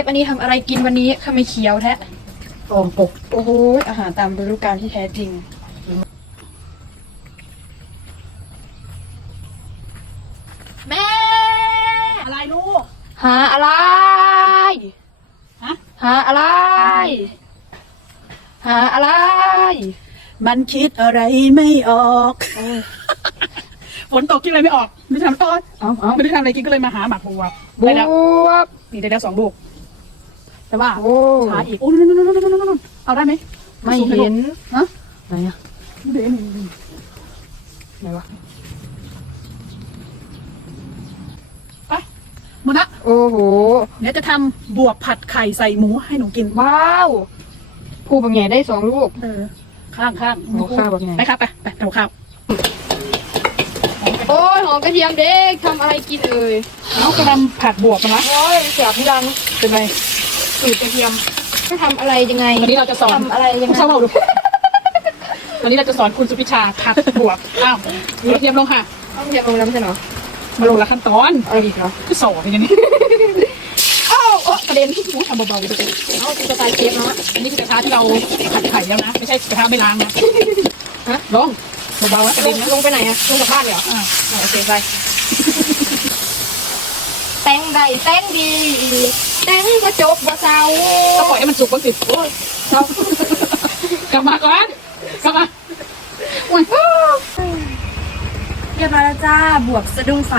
ฟอันนี้ทำอะไรกินวันนี้ทำไมเขียวแท้ออมปกโอ้โหอาหารตามฤดูกาลที่แท้จริงแม่ อะไรลูกหาอะไรฮะหาอะไร หาอะไร มันคิดอะไรไม่ออกฝนตกคิดอะไรไม่ออกไม่ทำต้นเอาเอาไม่ได้ทำอะไรกินก็เลยมาหาหมากบัวบได้แล้ววบนี่ได้แล้วสองลูก แต่ว่าโอ้ช้าอีกโอ้นู่นนู่นนู่นนู่นนู่นเอาได้ไหมไม่เห็นฮะไหนอะเดี๋ยวนี่นี่ไหนวะไปหมดละโอ้โหเดี๋ยวจะทำบวบผัดไข่ใส่หมูให้หนูกินว้าวผู้บางแง่ได้สองลูกเออข้างข้างหมูข้าวแบบไหนไปครับไปไปทำข้าวโอ้ยหอมกระเทียมเด็กทำอะไรกินเอ่ยเอากระทำผัดบวบนะคะโอ้ยเสียบพี่ดังเป็นไร สูตรกระเทียมจะทำอะไรยังไงวันนี้เราจะสอน ทำอะไรยังไงเศร้าดู วันนี้เราจะสอนคุณสุพิชาผัดบวบอ้าวมีกระเทียมลงค่ะ ต้องเทียมลงแล้วไม่ใช่เหรอมาลงละขั้นตอนอะไรอีกเหรอคือสอนอย่างนี้อ้าวเอ้อกระเด็นอู้ทำเบาๆดูสิเอาคือสไตล์เชฟเนาะอันนี้คือกระทะที่เราผัดไข่แล้วนะ ไม่ใช่กระทะไม่ล้างนะฮะลงเบาๆนะกระลเด็งนนะลงไปไหนอะลงกลับบ้านเลยเหรออ่า อ่าโอเคไป แต่งได้แต่งดีแต่งก็จบบ่เศร้าก็ปล่อยให้มันสุกบ้างสิโอ้ยเศร้ากลับมาก่อนกลับมาอุ้ยเรียบร้อยแล้วจ้าบวกสะดุ้งไฟ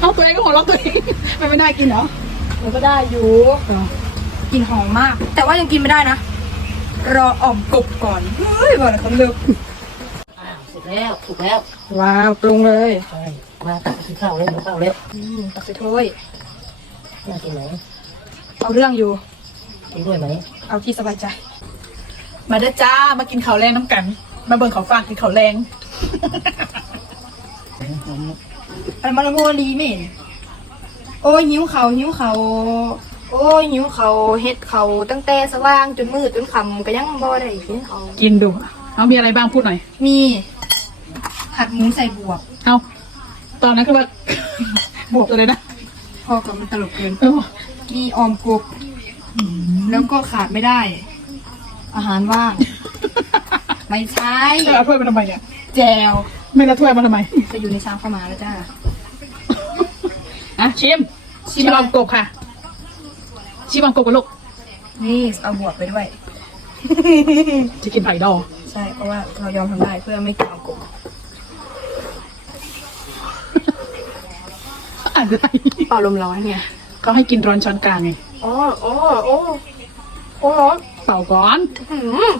เอาตัวเองก็หัวเราะตัวเองมันไม่ได้กินเหรอมันก็ได้อยู่กลินหอมมาก แต่ว่ายังกินไม่ได้นะ รออ่อมกบก่อนเฮ้ยบอกเลยเขาเลือกเสร็จแล้ว ถูกแล้ว ว้าวปรุงเลยใช่ มาตักกินข้าวเล่นข้าวเล่นอืมตักใส่ถ้วยน่ากินไหมเอาเรื่องอยู่ กินด้วยไหมเอาที่สบายใจ มาเด้อจ้ามากินข้าวแรงน้ำกัน มาเบิ่งเขาฟางกินข้าวแรงอันมาละโมลีเหม็นโอ้ยหิวเขาวหิวเขาวโอ้ยหิวเขาวเฮ็ดเขาวตั้งแต่สว่างจนมืดจนค่ำก็ยังบ่ได้กินเขาวกินดู เอามีอะไรบ้างพูดหน่อย มี ผัดหมูใส่บวบ เอาต อนนั้นคือว่า บวกอะไรนะพอกับมันตลกเกิน เออมีออมกบ แล้วก็ขาดไม่ได้ อาหารว่าง ไม่ใช่จะเอาถ้วยมาทำไมเนี่ยแจวไม่ละถ้วยมาทำไมจะอยู่ในชามเข้าวหมาแล้วจ้าอะชิมชิชิมมอะไรอมกบค่ะ ชิมอมกบกับลูกนี่เอาบวบไปด้วย จะกินไผ่ดองใช่เพราะว่าเรายอมทำได้เพื่อไม่กินออมกบ อะไรเป่าลมร้อนเนี่ยก็ให้กินร้อนช้อนกลางไงอ๋ออ๋อโอ้โอ้ร้อนเป่าก่อนหืม